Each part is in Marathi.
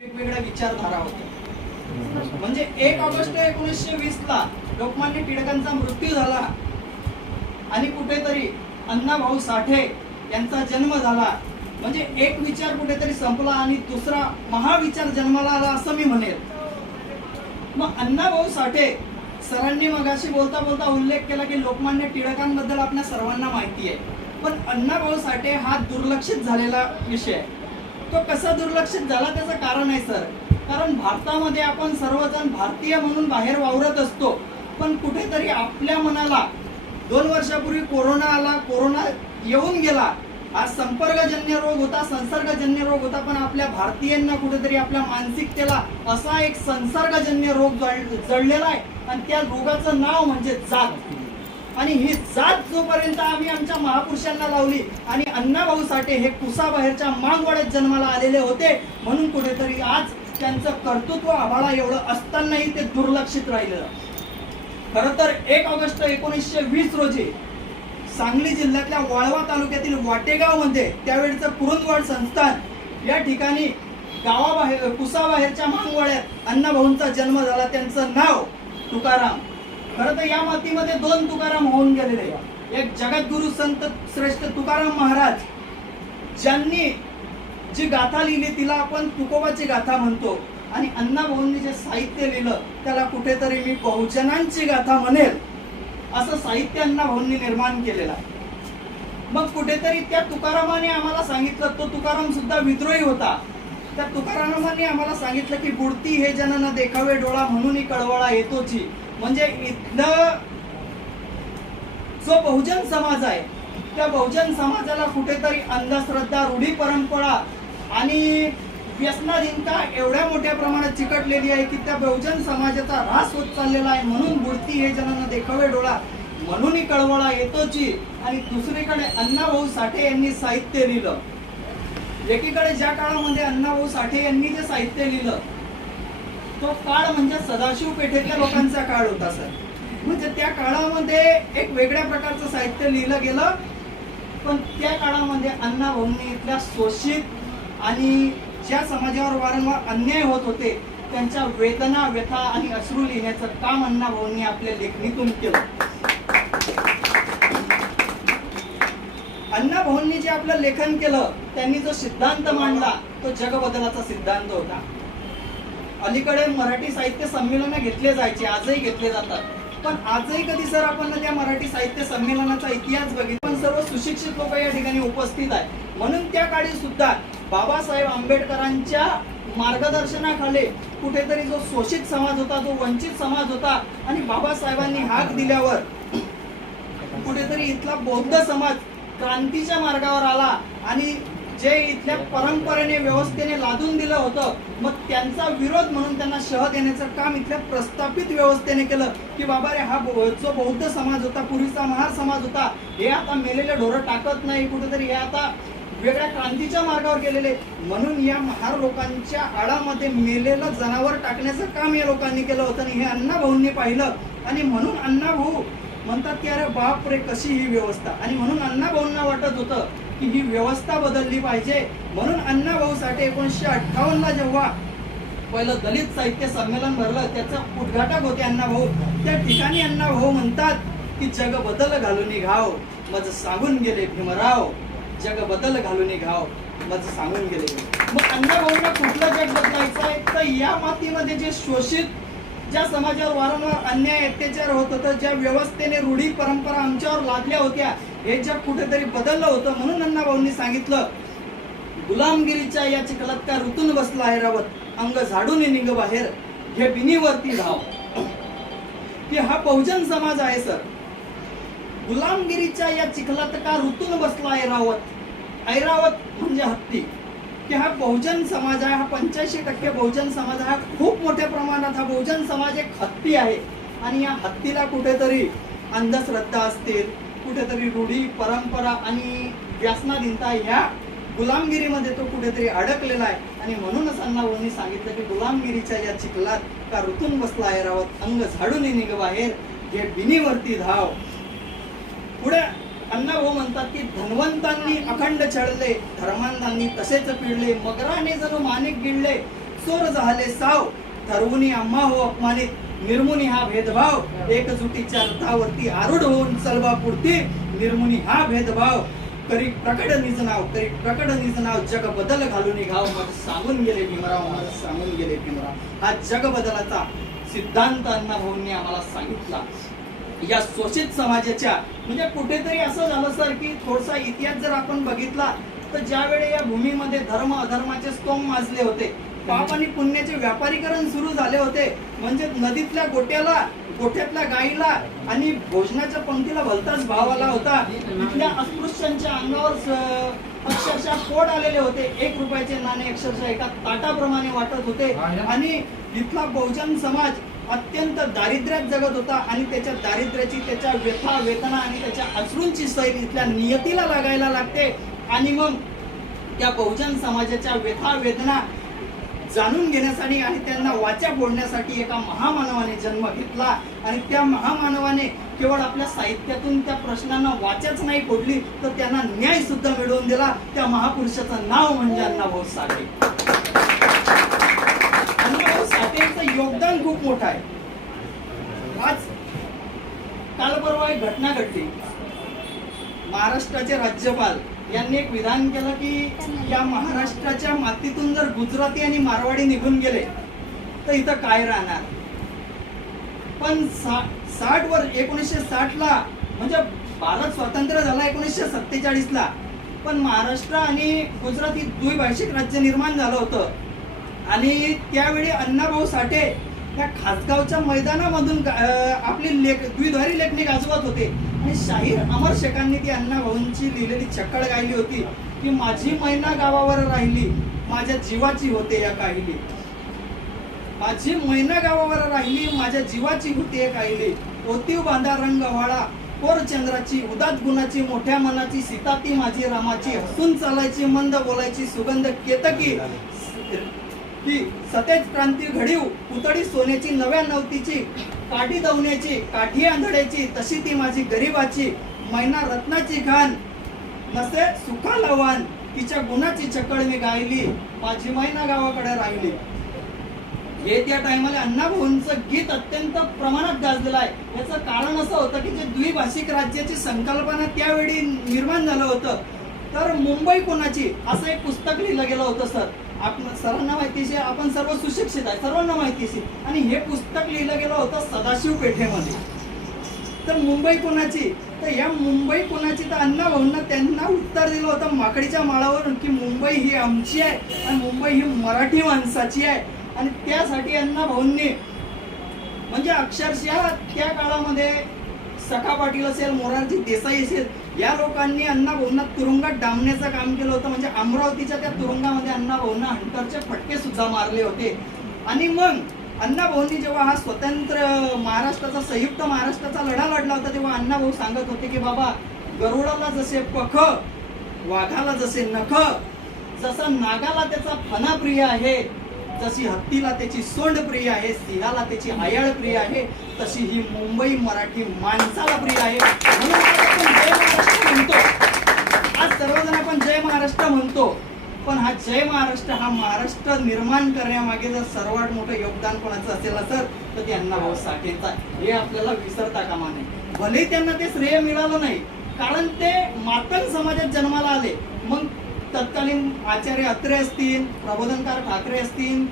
वेगवेगळ्या विचारधारा होत्या. म्हणजे 1 ऑगस्ट 1920 ला लोकमान्य टिळकांचा मृत्यू झाला आणि कुठेतरी अण्णाभाऊ साठे यांचा जन्म झाला. म्हणजे एक विचार कुठेतरी संपला आणि दुसरा महाविचार जन्माला आला असं मी म्हणेल. मग अण्णाभाऊ साठे सरांनी मगाशी बोलता बोलता उल्लेख केला की लोकमान्य टिळकांबद्दल आपल्या सर्वांना माहिती आहे, पण अण्णाभाऊ साठे हा दुर्लक्षित झालेला विषय आहे. तो कसा दुर्लक्षित झाला त्याचं कारण आहे सर. कारण भारतामध्ये आपण सर्वजण भारतीय म्हणून बाहेर वावरत असतो, पण कुठेतरी आपल्या मनाला 2 वर्षापूर्वी कोरोना आला, कोरोना येऊन गेला. हा संपर्कजन्य रोग होता, संसर्गजन्य रोग होता, पण आपल्या भारतीयांना कुठेतरी आपल्या मानसिकतेला असा एक संसर्गजन्य रोग जडलेला आहे आणि त्या रोगाचं नाव म्हणजे जात. आणि ही जात जोपर्यंत आम्ही आमच्या महापुरुषांना लावली आणि अण्णाभाऊ साठे हे कुसाबाहेरच्या मागवाड्यात जन्माला आलेले होते, म्हणून कुठेतरी आज त्यांचं कर्तृत्व आभाळा एवढं असतानाही ते दुर्लक्षित राहिलं. खरं तर 1 ऑगस्ट 1920 रोजी सांगली जिल्ह्यातल्या वाळवा तालुक्यातील वाटेगाव मध्ये त्यावेळचं कुरुंदवाड संस्थान या ठिकाणी गावाबाहेर कुसाबाहेरच्या मागवाड्यात अण्णाभाऊंचा जन्म झाला. त्यांचं नाव तुकाराम. खरं तर या मातीमध्ये 2 तुकाराम होऊन गेलेले. एक जगद्गुरु संत श्रेष्ठ तुकाराम महाराज ज्यांनी जी गाथा लिहिली तिला आपण तुकोबाची गाथा म्हणतो, आणि अण्णाभाऊंनी जे साहित्य लिहिलं त्याला कुठेतरी मी बहुजनांची गाथा म्हणेल असं साहित्य अण्णाभाऊंनी निर्माण केलेलं आहे. मग कुठेतरी त्या तुकारामाने आम्हाला सांगितलं, तो तुकाराम सुद्धा विद्रोही होता. त्या तुकारामाने आम्हाला सांगितलं की बुडती हे जन न देखावे डोळा म्हणून कळवळा येतोची. म्हणजे इथलं जो बहुजन समाज आहे त्या बहुजन समाजाला कुठेतरी अंधश्रद्धा, रूढी परंपरा आणि व्यसनाधीनता एवढ्या मोठ्या प्रमाणात चिकटलेली आहे की त्या बहुजन समाजाचा ऱ्हास होत चाललेला आहे. म्हणून बुडती हे जनांना देखावे डोळा म्हणून कळवळा येतोची. आणि दुसरीकडे अण्णाभाऊ साठे यांनी साहित्य लिहिलं. एकीकडे ज्या काळामध्ये अण्णाभाऊ साठे यांनी जे साहित्य लिहिलं तो काळ म्हणजे सदाशिव पेठेतल्या लोकांचा काळ होता सर. म्हणजे त्या काळामध्ये एक वेगळ्या प्रकारचं साहित्य लिहिलं गेलं, पण त्या काळामध्ये अण्णाभाऊंनी इथल्या शोषित आणि ज्या समाजावर वारंवार अन्याय होत होते त्यांच्या वेदना, व्यथा आणि अश्रू लिहिण्याचं काम अण्णाभाऊंनी आपल्या लेखणीतून केलं. अण्णाभाऊंनी जे आपलं लेखन केलं त्यांनी जो सिद्धांत मांडला तो जगबदलाचा सिद्धांत होता. अलीकडे मराठी साहित्य संमेलन घेतले जायचे, आजही घेतले जातात, पण आजही कधी सर आपण त्या मराठी साहित्य संमेलनाचा इतिहास बघितला, पण सर्व सुशिक्षित लोक या ठिकाणी उपस्थित आहेत. म्हणून त्या काळी सुद्धा बाबासाहेब आंबेडकरांच्या मार्गदर्शनाखाली कुठेतरी जो शोषित समाज होता, जो वंचित समाज होता, आणि बाबासाहेबांनी हाक दिल्यावर कुठेतरी इथला बौद्ध समाज क्रांतीच्या मार्गावर आला आणि जे इथल्या परंपरेने व्यवस्थेने लादून दिलं होतं मग त्यांचा विरोध म्हणून त्यांना शह देण्याचं काम इथल्या प्रस्थापित व्यवस्थेने केलं की बाबा रे, हा जो बौद्ध समाज होता, पूर्वीचा महार समाज होता, हे आता मेलेले ढोरं टाकत नाही, कुठेतरी हे आता वेगळ्या क्रांतीच्या मार्गावर गेलेले. म्हणून या महार लोकांच्या आडामध्ये मेलेलं जनावर टाकण्याचं काम या लोकांनी केलं होतं आणि हे अण्णाभाऊंनी पाहिलं. आणि म्हणून अण्णाभाऊ म्हणतात की अरे बाप रे कशी ही व्यवस्था. आणि म्हणून अण्णाभाऊंना वाटत होतं की ही व्यवस्था बदलली पाहिजे. म्हणून अण्णाभाऊ साठे 1958 ला जेव्हा पहिलं दलित साहित्य संमेलन भरलं त्याचं उद्घाटक होते अण्णाभाऊ. त्या ठिकाणी अण्णाभाऊ म्हणतात की जग बदल घालून घाव मज सांगून गेले भीमराव, जग बदल घालून घाव मज सांगून गेले. मग अण्णाभाऊंना कुठलं जग बदलायचं आहे तर या मातीमध्ये जे शोषित, ज्या समाजावर वारंवार अन्याय अत्याचार होत होतं, ज्या व्यवस्थेने रूढी परंपरा आमच्यावर लादल्या होत्या, हे जग कुठेतरी बदललं होतं. म्हणून अण्णाभाऊंनी सांगितलं गुलामगिरीच्या या चिखलात का ऋतून बसला आहे रावत, अंग झाडून निघ बाहेर घे बिनीवरती धाव. की हा बहुजन समाज आहे सर. गुलामगिरीच्या या चिखलात का ऋतून बसला आहे रावत, ऐरावत म्हणजे हत्ती. की हा बहुजन समाज आहे, हा 85% बहुजन समाज आहे, हा खूप मोठ्या प्रमाणात हा बहुजन समाज एक हत्ती आहे. आणि या हत्तीला कुठेतरी अंधश्रद्धा असतील, कुठेतरी रूढी परंपरा आणि व्यसनाधीनता ह्या गुलामगिरीमध्ये तो कुठेतरी अडकलेला आहे. आणि म्हणूनच अण्णाभाऊंनी सांगितलं की गुलामगिरीच्या या चिखलात का ऋतून बसला आहे रावत, अंग झाडून निघ बाहेर घे बिनीवरती धाव. पुढे अण्णाभाऊ म्हणतात की धनवंतांनी अखंड छळले, धर्मांधांनी तसेच पिळले, मगराने जणू माणिक गिळले, एकसोर झाले साव, ठरवून आम्हा हो अपमानित, निर्मुनी हा भेदभाव, एकजुटीच्या रथावरती आरूढ होऊन चलवा पुढती, निर्मुनी हा भेदभाव, करी प्रकट निज नाव, करी प्रकट निज नाव, जग बदल घालून घाव, मग सांगून गेले भीमराव, मग सांगून गेले भीमराव. हा जग बदलाचा सिद्धांत अण्णाभाऊंनी आम्हाला सांगितला. या शोषित समाजाच्या म्हणजे कुठेतरी असं झालं सर की थोडासा इतिहास जर आपण बघितला तर ज्यावेळी या भूमीमध्ये धर्म अधर्माचे स्तंभ माजले होते, पाप आणि पुण्याचे व्यापारीकरण सुरू झाले होते, म्हणजे नदीतल्या गोठ्यातल्या गाईला आणि भोजनाच्या पंक्तीला भलताच भाव आला होता. इथल्या अस्पृश्यांच्या अंगावर अक्षरशः पोट आलेले होते. 1 रुपयाचे नाणे अक्षरशः एका ताटाप्रमाणे वाटत होते आणि इथला बहुजन समाज अत्यंत दारिद्र्यात जगत होता आणि त्याच्या दारिद्र्याची, त्याच्या व्यथा वेदना आणि त्याच्या अश्रूंची सैल इथल्या नियतीला लागायला लागते. आणि मग त्या बहुजन समाजाच्या व्यथा वेदना जाणून घेण्यासाठी आणि त्यांना वाचा फोडण्यासाठी एका महामानवाने जन्म घेतला. आणि त्या महामानवाने केवळ आपल्या साहित्यातून त्या प्रश्नांना वाचाच नाही फोडली तर त्यांना न्याय सुद्धा मिळवून दिला. त्या महापुरुषाचं नाव म्हणजे अण्णाभाऊ साठे. अण्णाभाऊ साठेंचं योगदान खूप मोठं आहे. आज काल परवा एक घटना घडली. महाराष्ट्राचे राज्यपाल यांनी एक विधान केलं की या महाराष्ट्राच्या मातीतून जर गुजराती आणि मारवाडी निघून गेले तर इथं काय राहणार. पण 1960 ला म्हणजे भारत स्वतंत्र झाला 1947 ला, पण महाराष्ट्र आणि गुजरात ही द्विभाषिक राज्य निर्माण झालं होतं. आणि त्यावेळी अण्णाभाऊ साठे या खासगावच्या मैदानामधून आपली द्विधारी लेखणी गाजवत होते. आणि शाहीर अमर शेखांनी ती अण्णाभाऊंची लिहिलेली छक्कड गायली होती की माझी मैना गावावर राहिली, माझ्या जीवाची होते या काहिली. माझी मैना गावावर राहिली, माझ्या जीवाची होते काहिली. ओतीव बांधा रंग व्हाळा, कोर चंद्राची, उदात गुणाची, मोठ्या मनाची, सीता ती माझी रामाची, हसून चालायची, मंद बोलायची, सुगंध केतकी, की सतेज क्रांती घडीव, पुतळी सोन्याची, नव्या नवतीची, काठी दवण्याची, काठी आंधळ्याची, तशी ती माझी गरीबाची, मैना रत्नाची खान, नसे सुखा लवान, तिच्या गुणाची चक्कड मी गायली, माझी मैना गावाकडे राहिली. हे त्या टायमाला अण्णाभाऊंचं गीत अत्यंत प्रमाणात गाजलेलं आहे. याचं कारण असं होतं की जे द्विभाषिक राज्याची संकल्पना त्यावेळी निर्माण झालं होतं. तर मुंबई कोणाची असं एक पुस्तक लिहिलं गेलं होतं सर. आपण सर्वांना माहितीशी, आपण सर्व सुशिक्षित आहे, सर्वांना माहितीशी. आणि हे पुस्तक लिहिलं गेलं होतं सदाशिव पेठेमध्ये. तर मुंबई कोणाची, तर या मुंबई कोणाची तर अण्णाभाऊंना त्यांना उत्तर दिलं होतं माकडीच्या माळावरून की मुंबई ही आमची आहे आणि मुंबई ही मराठी माणसाची आहे. आणि त्यासाठी अण्णाभाऊंनी म्हणजे अक्षरशः त्या काळामध्ये सखा पाटील असेल, मोरारजी देसाई असेल, या लोकांनी अण्णाभाऊंना तुरुंगात डांबण्याचं काम केलं होतं. म्हणजे अमरावतीच्या त्या तुरुंगामध्ये अण्णाभाऊंना हंटरचे फटके सुद्धा मारले होते. आणि मग अण्णाभाऊंनी जेव्हा हा स्वतंत्र महाराष्ट्राचा, संयुक्त महाराष्ट्राचा लढा लढला होता तेव्हा अण्णाभाऊ सांगत होते की बाबा, गरुडाला जसे पख, वाघाला जसे नख, जसा नागाला त्याचा फणा प्रिय आहे, जशी हत्तीला त्याची सोंड प्रिय आहे, सिंहाला त्याची आयाळ प्रिय आहे, तशी ही मुंबई मराठी माणसाला प्रिय आहे. म्हणून आपण जय महाराष्ट्र म्हणतो. आज सर्वजण आपण जय महाराष्ट्र म्हणतो, पण हा जय महाराष्ट्र, हा महाराष्ट्र निर्माण करण्यामागे जर सर्वात मोठं योगदान कोणाचं असेल सर तर ते अण्णाभाऊ साठेंचं आहे. हे आपल्याला विसरता कामा नये. भले त्यांना ते श्रेय मिळालं नाही, कारण ते मातंग समाजात जन्माला आले. मग तत्कालीन आचार्य अत्रे असतील, प्रबोधनकार ठाकरे असतील,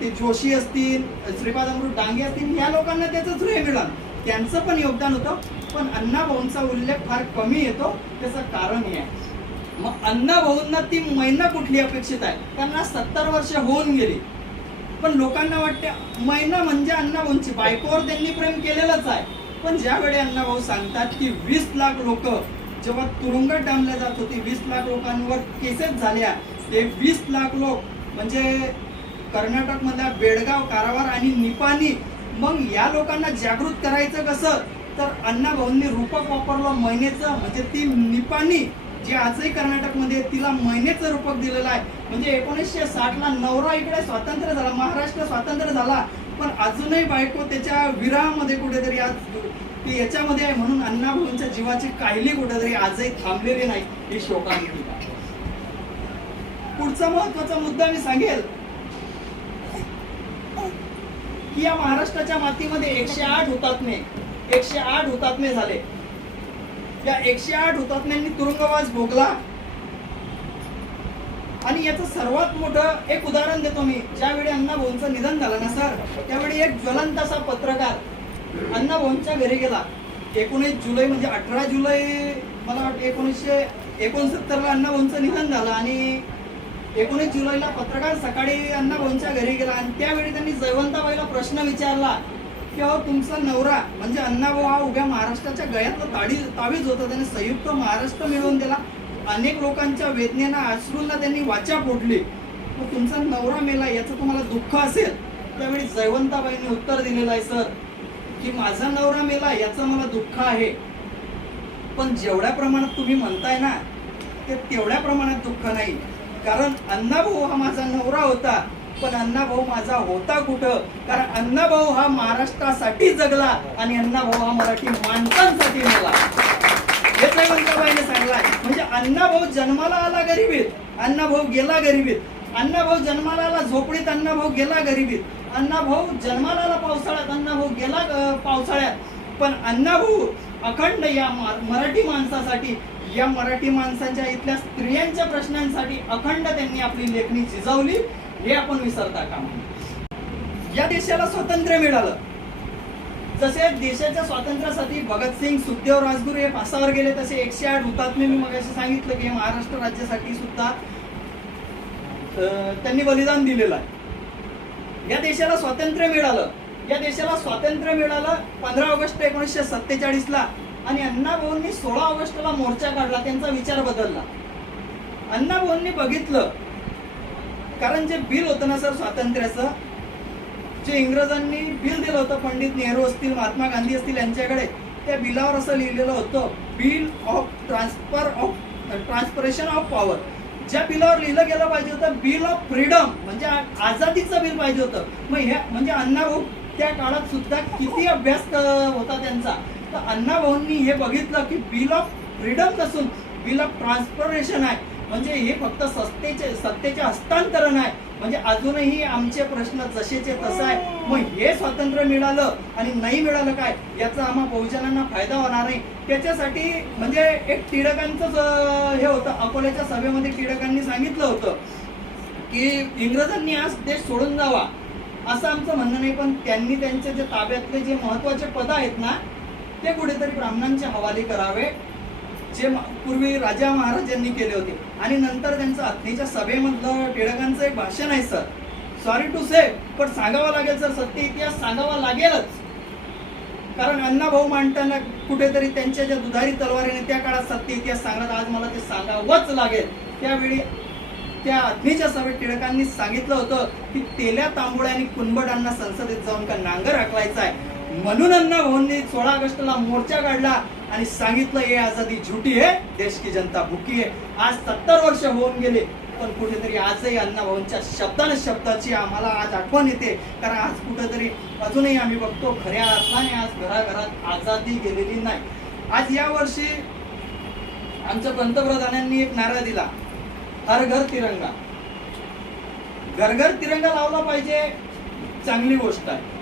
ते जोशी असतील, श्रीपाद अमृत डांगे असतील, या लोकांना त्याचं श्रेय मिळालं, त्यांचं पण योगदान होतं. पण अण्णाभाऊंचा उल्लेख फार कमी येतो. त्याचं कारण हे आहे. मग अण्णाभाऊंना ती मैना कुठली अपेक्षित आहे. त्यांना 70 वर्ष होऊन गेली, पण लोकांना वाटते मैना म्हणजे अण्णाभाऊंची बायकोवर त्यांनी प्रेम केलेलंच आहे. पण ज्यावेळी अण्णाभाऊ सांगतात की 20 लाख लोक जेव्हा तुरुंगात डांबल्या जात होती, 20 लाख लोकांवर केसेस झाल्या, ते 20 लाख लोक म्हणजे कर्नाटक मधल्या बेळगाव, कारवार आणि निपाणी. मग या लोकांना जागृत करायचं कसं, तर अण्णाभाऊंनी रूपक वापरलं मैनेचं. म्हणजे ती निपाणी जी आजही कर्नाटकमध्ये, तिला मैनेचं रूपक दिलेलं आहे. म्हणजे 1960 ला नवरा इकडे स्वातंत्र्य झाला, महाराष्ट्र स्वातंत्र्य झाला, पण अजूनही बायको त्याच्या विरहामध्ये कुठेतरी आज याच्यामध्ये आहे. म्हणून अण्णाभाऊंच्या जीवाची काहिली कुठेतरी आजही थांबलेली नाही, ही शोकांतिका. पुढचा महत्वाचा मुद्दा मी सांगेल की या महाराष्ट्राच्या मातीमध्ये 108 हुतात्मे झाले. या 108 हुतात्म्यांनी तुरुंगवास भोगला. आणि याचं सर्वात मोठं एक उदाहरण देतो मी. ज्यावेळी अण्णाभाऊंचं निधन झालं ना सर, त्यावेळी एक ज्वलंत असा पत्रकार अण्णाभाऊंच्या घरी गेला. 19 जुलै म्हणजे 18 जुलै मला वाटतं 1969 ला अण्णाभाऊंचं निधन झालं आणि 19 जुलैला पत्रकार सकाळी अण्णाभाऊंच्या घरी गेला आणि त्यावेळी त्यांनी जयवंताबाईला प्रश्न विचारला की अहो तुमचा नवरा म्हणजे अण्णाभाऊ हा उभ्या महाराष्ट्राच्या गळ्यातलं तावीज होता, त्याने संयुक्त महाराष्ट्र मिळवून दिला, अनेक लोकांच्या वेदनेना अश्रूंना त्यांनी वाचा फोडली, मग तुमचा नवरा मेला याचं तुम्हाला दुःख असेल. त्यावेळी जयवंताबाईंनी उत्तर दिलेलं आहे सर की माझा नवरा मेला याचं मला दुःख आहे, पण जेवढ्या प्रमाणात तुम्ही म्हणताय ना ते तेवढ्या प्रमाणात दुःख नाही. कारण अण्णाभाऊ हा माझा नवरा होता, पण अण्णाभाऊ माझा होता कुठं? कारण अण्णाभाऊ हा महाराष्ट्रासाठी जगला आणि अण्णाभाऊ हा मराठी माणसांसाठी मेला. हे जयवंताबाईने सांगलाय. म्हणजे अण्णाभाऊ जन्माला आला गरिबीत, अण्णाभाऊ गेला गरिबीत. अण्णाभाऊ जन्माला आला झोपडीत, अण्णाभाऊ गेला गरिबीत. अण्णाभाऊ जन्माला आला पावसाळ्यात, अण्णाभाऊ गेला पावसाळ्यात. पण अण्णाभाऊ अखंड या मराठी माणसासाठी, या मराठी माणसांच्या इथल्या स्त्रियांच्या प्रश्नांसाठी अखंड त्यांनी आपली लेखणी झिजवली. हे आपण विसरता कामा नये. या देशाला स्वातंत्र्य मिळालं. जसे देशाच्या स्वातंत्र्यासाठी भगतसिंग, सुखदेव, राजगुरू हे फासावर गेले, तसे 108 हुतात्मे मी मगाशी सांगितलं की महाराष्ट्र राज्यासाठी सुद्धा त्यांनी बलिदान दिलेलं आहे. या देशाला स्वातंत्र्य मिळालं. या देशाला स्वातंत्र्य मिळालं 15 ऑगस्ट 1947 ला आणि अण्णाभाऊंनी 16 ऑगस्टला मोर्चा काढला. त्यांचा विचार बदलला. अण्णाभाऊंनी बघितलं, कारण जे बिल होतं ना सर स्वातंत्र्याचं, जे इंग्रजांनी बिल दिलं होतं, पंडित नेहरू असतील, महात्मा गांधी असतील यांच्याकडे, त्या बिलावर असं लिहिलेलं होतं बिल ऑफ ट्रान्सफरेशन ऑफ पॉवर. ज्या बिलावर लिहिलं गेलं पाहिजे होतं बिल ऑफ फ्रीडम, म्हणजे आझादीचं बिल पाहिजे होतं. मग हे म्हणजे अण्णाभाऊ त्या काळात सुद्धा किती अभ्यास होता त्यांचा. तर अण्णाभाऊंनी हे बघितलं की बिल ऑफ फ्रीडम नसून बिल ऑफ ट्रान्सफरेशन आहे. म्हणजे हे फक्त सत्तेचे हस्तांतरण आहे. म्हणजे अजूनही आमचे प्रश्न जसेचे तसं आहे. मग हे स्वातंत्र्य मिळालं आणि नाही मिळालं काय याचा आम्हा बहुजनांना फायदा होणार नाही. त्याच्यासाठी म्हणजे एक टिळकांचं हे होतं, अकोल्याच्या सभेमध्ये टिळकांनी सांगितलं होतं की इंग्रजांनी आज देश सोडून जावा असं आमचं म्हणणं नाही, पण त्यांनी त्यांचे जे ताब्यातले जे महत्वाचे पद आहेत ना ते कुठेतरी ब्राह्मणांच्या हवाले करावे, जे पूर्वी राजा महाराजांनी केले होते. आणि नंतर त्यांचं अग्नीच्या सभेमधलं टिळकांचं एक भाषण आहे सर, सॉरी टू से, पण सांगावं लागेल सर, सत्य इतिहास सांगावा लागेलच. कारण अण्णाभाऊ मांडताना कुठेतरी त्यांच्या ज्या दुधारी तलवारीने त्या काळात सत्य इतिहास सांगत, आज मला ते सांगावंच लागेल. त्यावेळी त्या अग्नीच्या सभेत टिळकांनी सांगितलं होतं की तेल्या तांबुळ्याने कुणबडांना संसदेत जाऊन का नांगर हाकलायचा आहे. म्हणून अण्णाभाऊंनी 16 ऑगस्टला मोर्चा काढला आणि सांगितलं ये आजादी झुटी है, देश की जनता भुकी है. आज 70 वर्ष होऊन गेले, पण कुठेतरी आजही अण्णाभाऊंच्या शब्दाची आम्हाला आज आठवण येते. कारण आज कुठेतरी अजूनही आम्ही बघतो खऱ्या अर्थाने आज घराघरात आजादी गेलेली नाही. आज या वर्षी आमच्या पंतप्रधानांनी एक नारा दिला, हर घर तिरंगा. घर घर तिरंगा लावला पाहिजे, चांगली गोष्ट आहे.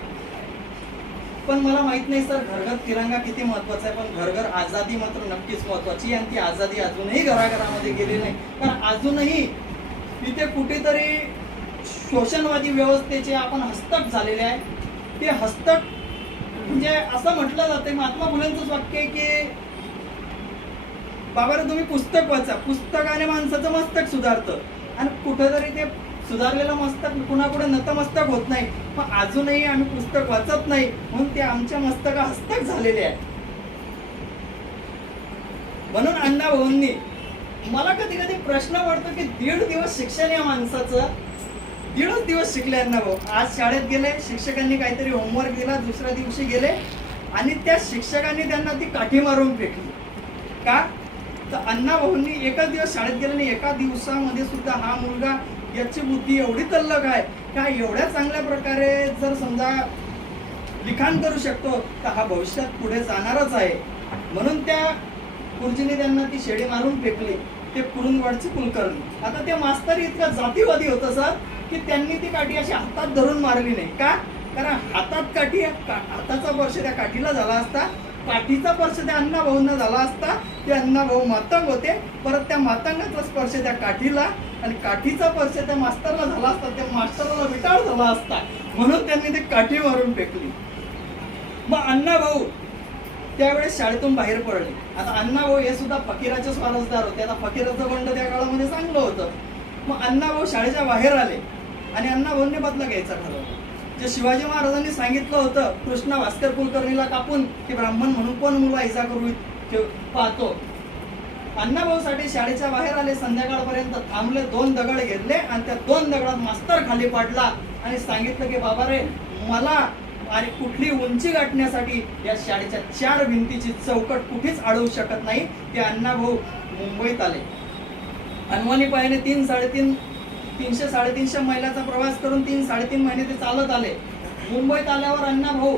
पण मला माहित नाही सर घर तिरंगा किती महत्वाचा आहे, पण घर आझादी मात्र नक्कीच महत्वाची आहे. आणि ती आझादी अजूनही घराघरामध्ये गेली नाही. कारण अजूनही इथे कुठेतरी शोषणवादी व्यवस्थेचे आपण हस्तक झालेले आहे. ते हस्तक म्हणजे असं म्हटलं जाते, महात्मा फुलेंचंच वाक्य आहे की बाबा तुम्ही पुस्तक वाचा, पुस्तकाने माणसाचं मस्तक सुधारतं. आणि कुठेतरी ते सुधारलेलं मस्तक कुणापुढे नतमस्तक होत नाही. पण अजूनही आम्ही पुस्तक वाचत नाही, म्हणून ते आमच्या मस्तका हस्तक झालेले आहे. म्हणून अण्णाभाऊंनी, मला कधी कधी प्रश्न पडतो की 1.5 दिवस शिक्षण या माणसाचं, 1.5 दिवस शिकले अण्णाभाऊ. आज शाळेत गेले, शिक्षकांनी काहीतरी होमवर्क दिला, दुसऱ्या दिवशी गेले आणि त्या शिक्षकांनी त्यांना ती काठी मारून फेकली. का तर अण्णाभाऊंनी एकच दिवस शाळेत गेले नाही, एका दिवसामध्ये सुद्धा हा मुलगा, याची बुद्धी एवढी तल्लख आहे का एवढ्या चांगल्या प्रकारे जर समजा लिखाण करू शकतो तर हा भविष्यात पुढे जाणारच आहे. म्हणून त्या गुरुजींनी त्यांना ती शेडी मारून फेकली, ते कुरुंदवाडचे कुलकर्णी. आता ते मास्तर इतका जातीवादी होतं सर की त्यांनी ती काठी अशी हातात धरून मारली नाही. का कारण हातात काठी हाताचा स्पर्श त्या काठीला झाला असता, काठीचा स्पर्श त्या अण्णाभाऊंना झाला असता, ते अण्णाभाऊ मातंग होते. परत त्या मातंगाचा स्पर्श त्या काठीला आणि काठीचा स्पर्श त्या मास्तरला झाला असता, त्या मास्तरला विटाळ झाला असता, म्हणून त्यांनी ती काठी मारून फेकली. मग अण्णाभाऊ त्यावेळेस शाळेतून बाहेर पडले. आता अण्णाभाऊ हे सुद्धा फकीराचे स्वारसदार होते. आता फकीराचं बंड त्या काळामध्ये चांगलं होतं. मग अण्णाभाऊ शाळेच्या बाहेर आले आणि अण्णाभाऊंनी बदला घ्यायचा ठरवलं. जे शिवाजी महाराजांनी सांगितलं होतं कृष्णा भास्कर कुलकर्णीला कापून की ब्राह्मण म्हणून कोण मुलगा इजा करू पाहतो, अण्णाभाऊसाठी शाळेच्या बाहेर आले. संध्याकाळपर्यंत थांबले, 2 दगड घेतले आणि त्या 2 दगडात मास्तर खाली पाडला आणि सांगितलं की बाबा रे, मला आणि कुठली उंची गाठण्यासाठी या शाळेच्या 4 भिंतीची चौकट कुठेच अडवू शकत नाही. ते अण्णाभाऊ मुंबईत आले. अनवाणी पायाने 300-350 मैलाचा प्रवास करून 3-3.5 महिने ते चालत आले. मुंबईत आल्यावर अण्णाभाऊ,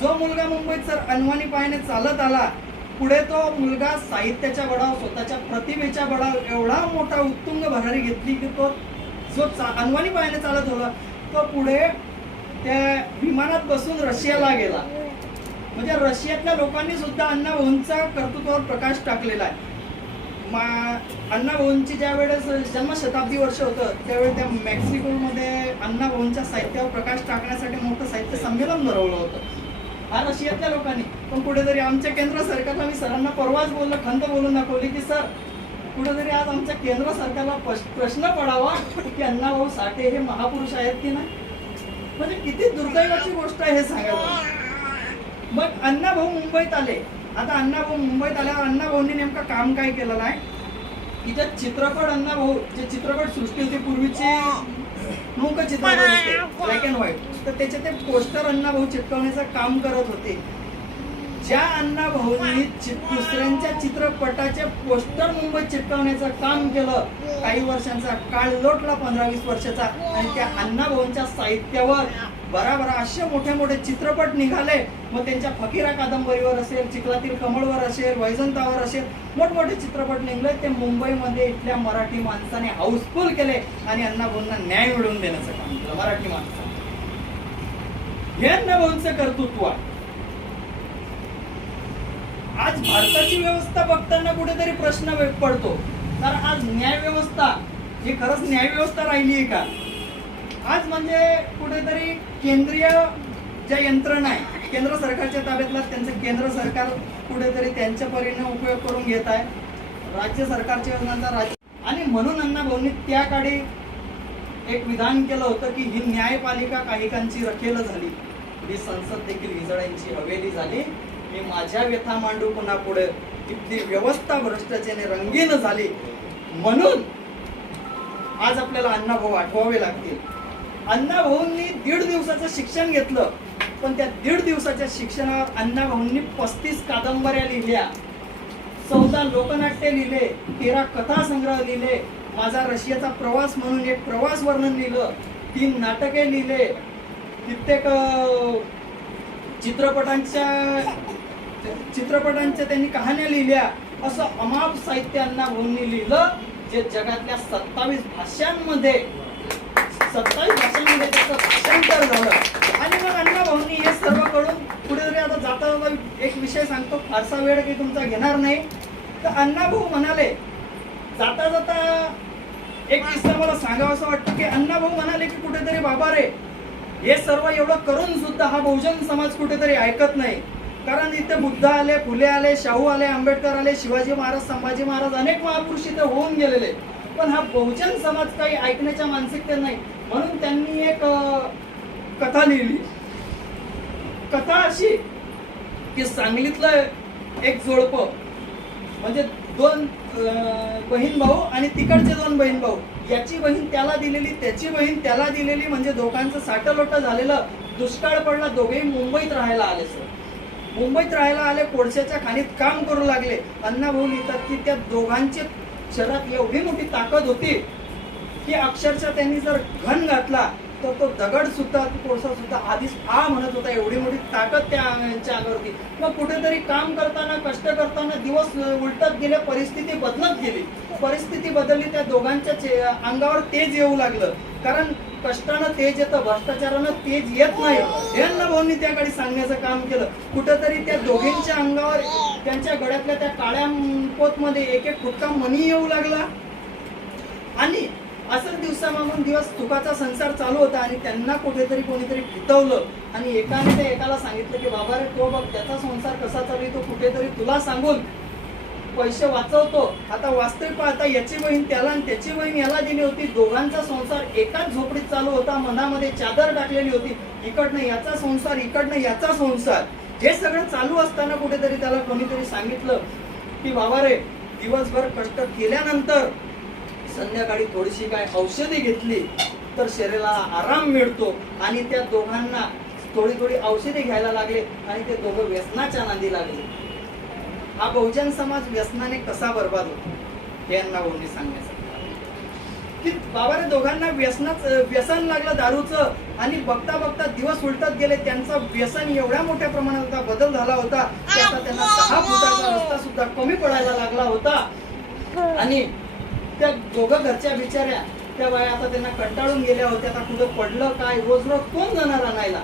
जो मुलगा मुंबईत सर अनवाणी पायाने चालत आला, पुढे तो मुलगा साहित्याच्या बळावर, स्वतःच्या प्रतिमेच्या बळावर एवढा मोठा उत्तुंग भरारी घेतली की तो जो अनवाणी पायाने चालत होता, तो पुढे त्या विमानात बसून रशियाला गेला. म्हणजे रशियातल्या लोकांनी सुद्धा अण्णाभाऊंचा कर्तृत्वावर प्रकाश टाकलेला आहे. अण्णाभाऊंची ज्या वेळेस जन्मशताब्दी वर्ष होतं त्यावेळी त्या मेक्सिकोमध्ये अण्णाभाऊंच्या साहित्यावर प्रकाश टाकण्यासाठी मोठं साहित्य संमेलन भरवलं होतं, हा रशियातल्या लोकांनी. पण कुठेतरी आमच्या केंद्र सरकारला, मी सरांना परवाच बोललो, खंत बोलून दाखवली की सर, कुठेतरी आज आमच्या केंद्र सरकारला प्रश्न पडावा की अण्णाभाऊ साठे हे महापुरुष आहेत की नाही. म्हणजे किती दुर्दैवाची गोष्ट आहे हे सांगायला. मग अण्णाभाऊ मुंबईत आले. आता अण्णाभाऊ मुंबईत आल्यावर अण्णाभाऊंनी नेमकं काम काय केलेलं आहे की जे चित्रपट अण्णाभाऊ, जे चित्रपट सृष्टी होती पूर्वीची, मूक चित्रपट होते ब्लॅक अँड व्हाईट, तर त्याचे ते पोस्टर अण्णाभाऊ चिटकवण्याचं काम करत होते. ज्या अण्णाभाऊंनी दुसऱ्यांच्या चित्रपटाचे पोस्टर मुंबईत चिटकवण्याचं काम केलं, काही वर्षांचा काळ लोटला, 15-20 वर्षाचा, आणि त्या अण्णाभाऊंच्या साहित्यावर बराबर असे मोठे मोठे चित्रपट निघाले. मग त्यांच्या फकीरा कादंबरीवर असेल, चिखलातील कमळवर असेल, वैजंतावर असेल, मोठमोठे चित्रपट निघले. ते मुंबईमध्ये इथल्या मराठी माणसाने हाऊसफुल केले आणि अण्णाभाऊंना न्याय मिळवून देण्याचं काम केलं मराठी माणसाने. हे अण्णाभाऊंचं कर्तृत्व आहे. आज भारताची व्यवस्था बघताना कुठेतरी प्रश्न पडतो, तर आज न्याय व्यवस्था ही खरंच न्याय व्यवस्था राहिली आहे का? आज म्हणजे कुठेतरी केंद्रीय ज्या यंत्रणा आहे, केंद्र सरकारच्या ताब्यातला, त्यांचं केंद्र सरकार कुठेतरी त्यांच्या परीने उपयोग करून घेत आहे, राज्य सरकारच्या योजनांचा राज्य. आणि म्हणून अण्णाभाऊंनी त्या काळी एक विधान केलं होतं की ही न्यायपालिका काहीकांची रखेल झाली, ही संसद देखील हिजड्यांची हवेली झाली. मी माझ्या व्यथा मांडू पुन्हा पुढे, इथली व्यवस्था भ्रष्टाचाराने रंगीन झाली. म्हणून आज आपल्याला अण्णाभाऊ आठवावे लागतील. अण्णाभाऊंनी 1.5 दिवसाचं शिक्षण घेतलं, पण त्या 1.5 दिवसाच्या शिक्षणावर अण्णाभाऊंनी 35 कादंबऱ्या लिहिल्या, 14 लोकनाट्य लिहिले, 13 कथासंग्रह लिहिले, माझा रशियाचा प्रवास म्हणून एक प्रवास वर्णन लिहिलं, 3 नाटके लिहिले, कित्येक चित्रपटांच्या त्यांनी कहाण्या लिहिल्या. असं अमाप साहित्य अण्णाभाऊंनी लिहिलं, जे जगातल्या 27 भाषांमध्ये त्याचं भाषांतर झालं. आणि मग अण्णाभाऊंनी हे सर्व करून कुठेतरी, आता जाता एक विषय सांगतो, फारसा वेळ काही तुमचा घेणार नाही. तर अण्णाभाऊ म्हणाले, जाता जाता एक किस्सा मला सांगावा असं वाटतं की अण्णाभाऊ म्हणाले की कुठेतरी बाबा रे, हे सर्व एवढं करून सुद्धा हा बहुजन समाज कुठेतरी ऐकत नाही. कारण इथे बुद्ध आले, फुले आले, शाहू आले, आंबेडकर आले, शिवाजी महाराज, संभाजी महाराज, अनेक महापुरुष इथे होऊन गेलेले, पण हा बहुजन समाज काही ऐकण्याच्या मानसिकतेत नाही. म्हणून त्यांनी एक कथा लिहिली. कथा अशी की सांगलीतलं एक जोडपं, म्हणजे 2 बहीण भाऊ आणि तिकडचे 2 बहीण भाऊ, याची बहीण त्याला दिलेली, त्याची बहीण त्याला दिलेली, म्हणजे दोघांचं साठलोटं झालेलं. दुष्काळ पडला, दोघेही मुंबईत राहायला आले. मुंबईत राहायला आले, कोळशाच्या खाणीत काम करू लागले. अण्णाभाऊ लिहितात की त्या दोघांच्या शरीरात एवढी मोठी ताकद होती की अक्षरशः त्यांनी जर घन घातला तर तो दगड सुद्धा, कोळसा सुद्धा आधीच आ म्हणत होता, एवढी मोठी ताकद त्यांच्या अंगावर होती. मग कुठेतरी काम करताना, कष्ट करताना दिवस उलटत गेले, परिस्थिती बदलत गेली. परिस्थिती बदलली, त्या दोघांच्या अंगावर तेज येऊ लागलं. कारण कष्टानं तेज येतं, भ्रष्टाचारानं तेज येत नाही, हे अण्णाभाऊंनी त्या काळी सांगण्याचं काम केलं. कुठंतरी त्या दोघींच्या अंगावर, त्यांच्या गळ्यातल्या त्या काळ्या पोतमध्ये एक एक फुटका मनी येऊ लागला. आणि असंच दिवसामागून दिवस सुखाचा संसार चालू होता. आणि त्यांना कुठेतरी कोणीतरी फितवलं आणि एकाने ते एकाला सांगितलं की बाबा रे, तो बघ त्याचा संसार कसा चालू आहे, तो कुठेतरी तुला सांगून पैसे वाचवतो. आता वास्तविक पाहता याची बहीण त्याला आणि त्याची बहीण याला दिली होती. दोघांचा संसार एकाच झोपडीत चालू होता. मनामध्ये चादर टाकलेली होती. इकडनं याचा संसार, इकडनं याचा संसार. हे सगळं चालू असताना कुठेतरी त्याला कोणीतरी सांगितलं की बाबा रे, दिवसभर कष्ट केल्यानंतर संध्याकाळी थोडीशी काय औषधी घेतली तर शरीराला आराम मिळतो. आणि त्या दोघांना थोडी थोडी औषधी घ्यायला लागले आणि ते दोघं व्यसनाच्या नांदी लागले. हा बहुजन समाज व्यसनाने कसा बर्बाद होतो हे अण्णाभाऊंनी सांगण्यासाठी की बाबा रे, दोघांना व्यसन लागलं दारूचं. आणि बघता बघता दिवस उलटत गेले. त्यांचं व्यसन एवढ्या मोठ्या प्रमाणात बदल झाला होता की आता त्यांना 10 फुटाचा रस्ता सुद्धा कमी पडायला लागला होता. आणि त्या दोघं घरच्या बिचाऱ्या त्या बाया आता त्यांना कंटाळून गेल्या होत्या. आता कुठं पडलं काय, रोज रोज कोण जाणार आणायला.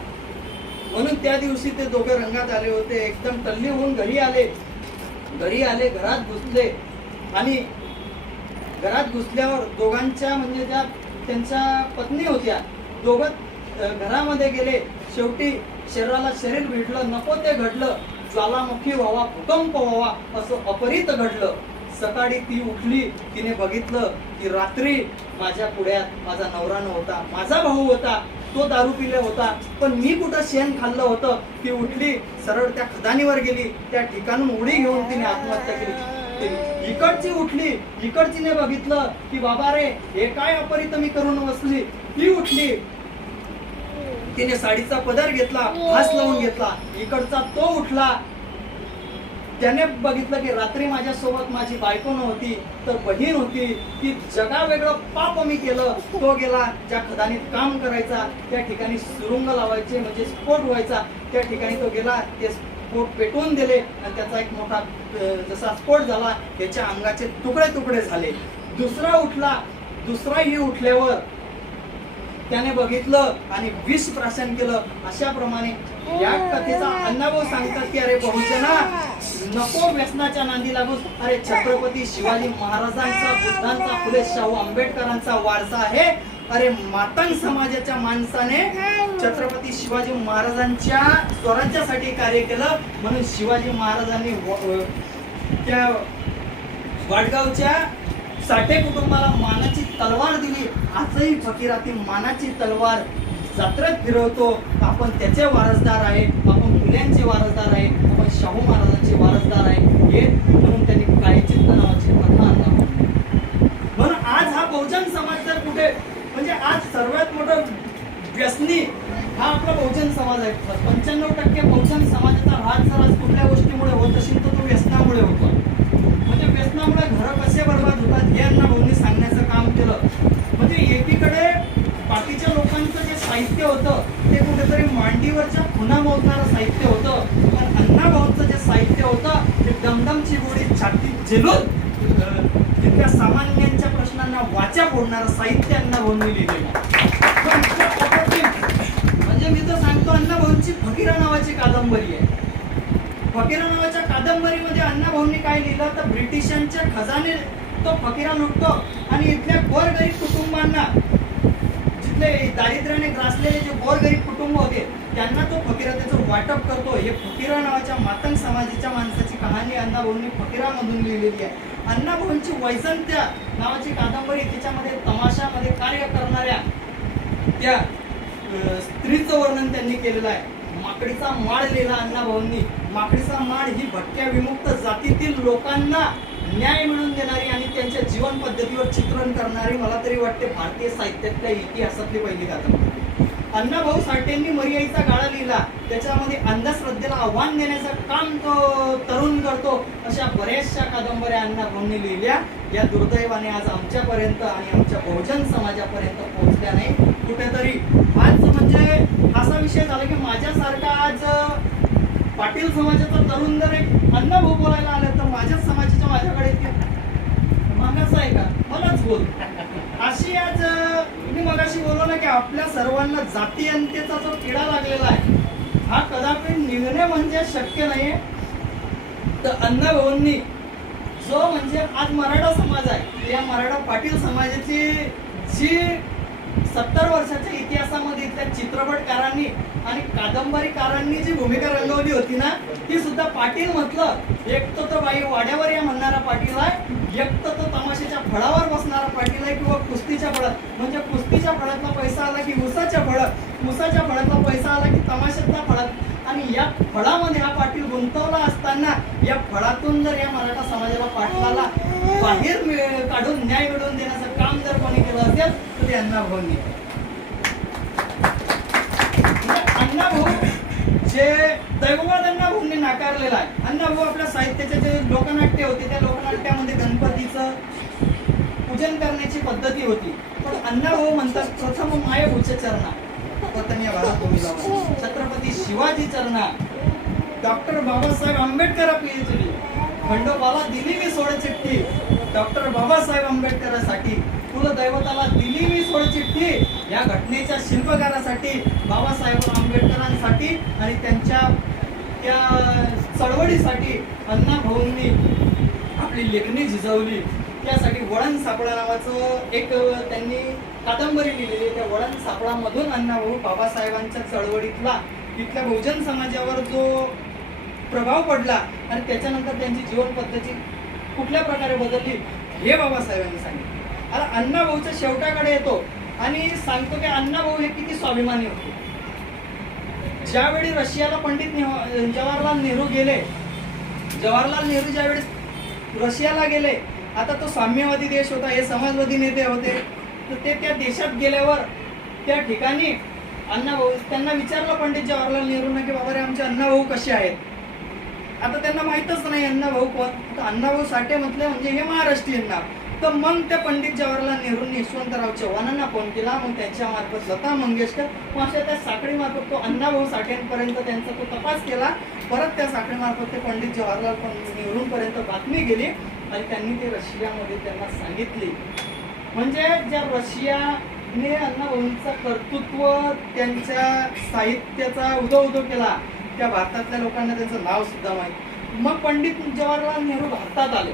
म्हणून त्या दिवशी ते दोघं रंगात आले होते. एकदम तल्ली होऊन घरी आले, घरात घुसले. आणि घरात घुसल्यावर दोघांच्या म्हणजे ज्या त्यांच्या पत्नी होत्या, दोघं घरामध्ये गेले. शेवटी शरीराला शरीर भिडलं, नको ते घडलं. ज्वालामुखी व्हावा, भूकंप व्हावा असं अपरित घडलं. सकाळी ती उठली, तिने बघितलं की रात्री माझ्या पुढ्यात माझा नवरा नव्हता, माझा भाऊ होता, तो दारू पिले होता, पण मी कुठं शेण खाल्लं होतं. ती उठली, सरळ त्या खदानीवर गेली. त्या ठिकाणून उडी घेऊन तिने आत्महत्या केली. इकडची उठली, इकडचीने बघितलं की बाबा रे, हे काय अपरित मी करून बसली. ती उठली, तिने साडीचा पदर घेतला, फास लावून घेतला. इकडचा तो उठला, त्याने बघितलं की रात्री माझ्यासोबत माझी बायको नव्हती तर बहीण होती. की जगा वेगळं पाप मी केलं. तो गेला ज्या खदानीत काम करायचा, त्या ठिकाणी सुरुंग लावायचे म्हणजे स्फोट व्हायचा, त्या ठिकाणी तो गेला. ते स्फोट पेटवून दिले आणि त्याचा एक मोठा जसा स्फोट झाला, त्याच्या अंगाचे तुकडे तुकडे झाले. दुसरा उठला, दुसराही उठल्यावर त्याने बघितलं आणि विष प्राशन केलं. अशा प्रमाणे या कथेचा अण्णाभाऊ सांगतात की अरे बहुजना, नको व्यसनाच्या नांदी लागूस. अरे छत्रपती शिवाजी महाराजांचा, बुद्धांचा, फुले शाहू आंबेडकरांचा वारसा आहे. अरे मातंग समाजाच्या माणसाने छत्रपती शिवाजी महाराजांच्या स्वराज्यासाठी कार्य केलं. म्हणून शिवाजी महाराजांनी त्या वाडगावच्या साठे कुटुंबाला मानाची तलवार दिली. आजही फकीराती मानाची तलवार जत्रेत फिरवतो. आपण त्याचे वारसदार आहे, आपण फुल्यांचे वारसदार आहे, आपण शाहू महाराजांचे वारसदार आहे. हे म्हणून त्यांनी काळीचित्त नावाची कथा आणला. म्हणून आज हा बहुजन समाज जर कुठे म्हणजे आज सर्वात मोठं व्यसनी हा आपला बहुजन समाज आहे. 95% बहुजन समाजाचा ऱ्हास जर आज कुठल्या गोष्टीमुळे होत असेल तर तो व्यसनामुळे होतो. म्हणजे व्यसनामुळे घर कसे बर्बाद होतात हे अण्णाभाऊंनी सांगण्याचं काम केलं. म्हणजे एकीकडे बाकीच्या लोकांचं जे साहित्य होतं ते कुठेतरी मांडीवरच्या खुणा मोजणारं साहित्य होतं, पण अण्णाभाऊंचं जे साहित्य होतं ते दमदमची गोळी छातीत झेलून तिथल्या सामान्यांच्या प्रश्नांना वाचा फोडणारं साहित्य अण्णाभाऊंनी लिहिलेलं. म्हणजे मी तर सांगतो, अण्णाभाऊंची फकीरा नावाची कादंबरी आहे. फकीरा नावाच्या कादंबरीमध्ये अण्णाभाऊंनी काय लिहिलं तर ब्रिटिशांच्या खजाने तो फकीरा लुटतो आणि इथल्या गोरगरीब कुटुंबांना, जिथले दारिद्र्याने ग्रासलेले जे गोरगरीब कुटुंब होते त्यांना तो फकीरा त्याचं वाटप करतो. हे फकीरा नावाच्या मातंग समाजाच्या माणसाची कहाणी अण्णाभाऊंनी फकीरामधून लिहिलेली आहे. अण्णाभाऊंची वैजंत्या नावाची कादंबरी, त्याच्यामध्ये तमाशामध्ये कार्य करणाऱ्या त्या स्त्रीचं वर्णन त्यांनी केलेलं आहे. माकडीचा माळ लिहिला अण्णाभाऊंनी. माकडीचा माळ ही भटक्या विमुक्त जातीतील लोकांना न्याय मिळवून देणारी आणि त्यांच्या जीवन पद्धतीवर चित्रण करणारी मला तरी वाटते भारतीय साहित्यातल्या इतिहासातली पहिली कादंबरी. अण्णाभाऊ साठेंनी मर्याईचा गाळा लिहिला. त्याच्यामध्ये अंधश्रद्धेला आव्हान देण्याचं काम तो तरुण करतो. अशा बऱ्याचशा कादंबऱ्या अण्णाभाऊंनी लिहिल्या. या दुर्दैवाने आज आमच्यापर्यंत आणि आमच्या बहुजन समाजापर्यंत पोहोचल्या नाही. कुठेतरी आज म्हणजे असा विषय झाला की माझ्यासारखा आज पाटील समाजाचा तरुण जर एक अण्णाभाऊ बोलायला आलं तर माझ्याच समाजाच्या माझ्याकडे मागास आहे का, मलाच बोल. अशी आज मी मगाशी मगाशी बोललो ना की आपल्या सर्वांना जातीयंतेचा जो किडा लागलेला आहे हा कदापि निघणे म्हणजे शक्य नाहीये. तर अण्णाभाऊंनी जो म्हणजे आज मराठा समाज आहे या मराठा पाटील समाजाची जी 70 वर्षाच्या इतिहासामध्ये इथल्या चित्रपटकारांनी आणि कादंबरीकारांनी जी भूमिका रंगवली होती ना ती सुद्धा पाटील म्हटलं एक तर बाई वाड्यावर या म्हणणारा पाटील आहे, एक तर तो तमाशाच्या फळावर बसणारा पाटील आहे किंवा कुस्तीच्या फळात म्हणजे कुस्तीच्या फळातला पैसा आला की उसाच्या फळातला पैसा आला की तमाशातल्या फळात आणि या फळामध्ये हा पाटील गुंतवला असताना या फळातून जर या मराठा समाजाला पाटलाला बाहेर काढून न्याय मिळवून देण्याचं काम जर कोणी केलं असेल तर ते अण्णाभाऊंनी. अण्णाभाऊ जे दैववाद अण्णाभाऊंनी नाकारलेला आहे. अण्णाभाऊ आपल्या साहित्याचे जे लोकनाट्य होते त्या लोकनाट्यामध्ये गणपतीचं पूजन करण्याची पद्धती होती. पण अण्णाभाऊ म्हणतात प्रथम मायभूचे चरणा पतन्या भारत छत्रपती शिवाजी चरणा डॉक्टर बाबासाहेब आंबेडकर PhD खंडोबाला दिली मी सोड चिठ्ठी डॉक्टर बाबासाहेब आंबेडकरांसाठी कुलदैवताला दिली मी सोड चिठ्ठी या घटनेच्या शिल्पकारासाठी बाबासाहेब आंबेडकरांसाठी आणि त्यांच्या त्या चळवळीसाठी अण्णाभाऊंनी आपली लेखणी झिजवली. त्यासाठी वळण सापळा नावाचं एक त्यांनी कादंबरी लिहिलेली. त्या वळण सापळामधून अण्णाभाऊ बाबासाहेबांच्या चळवळीतला तिथल्या बहुजन समाजावर जो प्रभाव पडला आणि त्याच्यानंतर त्यांची जीवन पद्धती कुठल्या प्रकारे बदलली हे बाबासाहेबांनी सांगितलं. आता अण्णाभाऊच्या शेवटाकडे येतो आणि सांगतो की अण्णाभाऊ हे किती स्वाभिमानी होते. ज्यावेळी रशियाला पंडित जवाहरलाल नेहरू गेले, जवाहरलाल नेहरू ज्यावेळेस रशियाला गेले, आता तो साम्यवादी देश होता, हे समाजवादी नेते होते, तर ते त्या देशात गेल्यावर त्या ठिकाणी अण्णाभाऊ त्यांना विचारलं पंडित जवाहरलाल नेहरूंना की बाबा रे आमचे अण्णाभाऊ कसे आहेत. आता त्यांना माहीतच नाही अण्णाभाऊ कोण. तर अण्णाभाऊ साठे म्हटले म्हणजे हे महाराष्ट्रीयन नाव. तर मग त्या पंडित जवाहरलाल नेहरूंनी यशवंतराव चव्हाणांना फोन केला. मग त्यांच्या मार्फत लता मंगेशकर मग अशा त्या साखळी मार्फत तो अण्णाभाऊ साठेंपर्यंत त्यांचा तो तपास केला. परत त्या साखळी मार्फत ते पंडित जवाहरलाल नेहरूंपर्यंत बातमी गेली आणि त्यांनी ते रशियामध्ये त्यांना सांगितली. म्हणजे ज्या रशियाने अण्णाभाऊंचं कर्तृत्व त्यांच्या साहित्याचा उदो केला त्या भारतातल्या लोकांना त्यांचं नाव सुद्धा माहिती. मग पंडित जवाहरलाल नेहरू भारतात आले.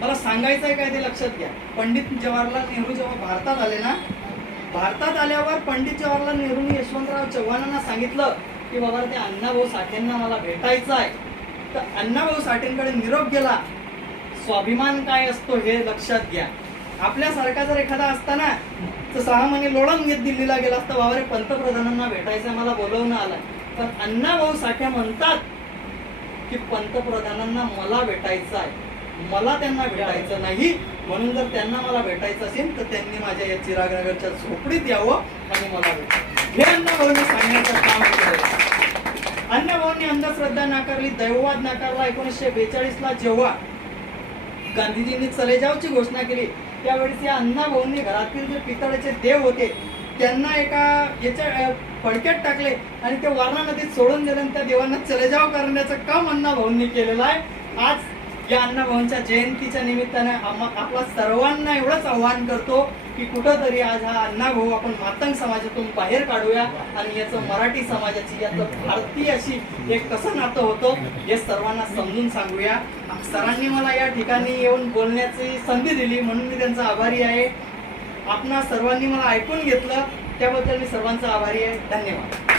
मला सांगायचं आहे काय ते लक्षात घ्या. पंडित जवाहरलाल नेहरू जेव्हा भारतात आले ना, भारतात आल्यावर पंडित जवाहरलाल नेहरूंनी यशवंतराव चव्हाणांना सांगितलं की बाबा ते अण्णाभाऊ साठेंना मला भेटायचं आहे. तर अण्णाभाऊ साठेंकडे निरोप गेला. स्वाभिमान काय असतो हे लक्षात घ्या. आपल्यासारखा जर एखादा असताना तर 6 महिने लोळण घेत दिल्लीला गेला असता, बाबा रे पंतप्रधानांना भेटायचं मला बोलवणं आलं. पण अण्णाभाऊ साठे म्हणतात की पंतप्रधानांना मला भेटायचं आहे, मला त्यांना भेटायचं नाही. म्हणून जर त्यांना मला भेटायचं असेल तर त्यांनी माझ्या या चिरागनगरच्या झोपडीत यावं आणि मला भेटावं. हे अण्णाभाऊंनी सांगण्याचं काम केलं. अण्णाभाऊंनी अंधश्रद्धा नाकारली, दैववाद नाकारला. 1942ला जेव्हा गांधीजींनी चले जावची घोषणा केली त्यावेळेस या अण्णाभाऊंनी घरातील जे पितळेचे देव होते त्यांना एका याच्या फडक्यात टाकले आणि ते वारणा नदीत सोडून दिले आणि त्या देवांना चले जाव करण्याचं काम अण्णाभाऊंनी केलेलं आहे. आज या अण्णाभाऊंच्या जयंतीच्या निमित्ताने आपला सर्वांना एवढंच आव्हान करतो की कुठंतरी आज हा अण्णाभाऊ आपण मातंग समाजातून बाहेर काढूया आणि याचं मराठी समाजाची याचं भारतीय अशी एक कसं नातं होतं हे सर्वांना समजून सांगूया. सरांनी मला या ठिकाणी येऊन बोलण्याची संधी दिली म्हणून मी त्यांचा आभारी आहे. आपणा सर्वांनी मला ऐकून घेतलं त्याबद्दल मी सर्वांचा आभारी आहे. धन्यवाद.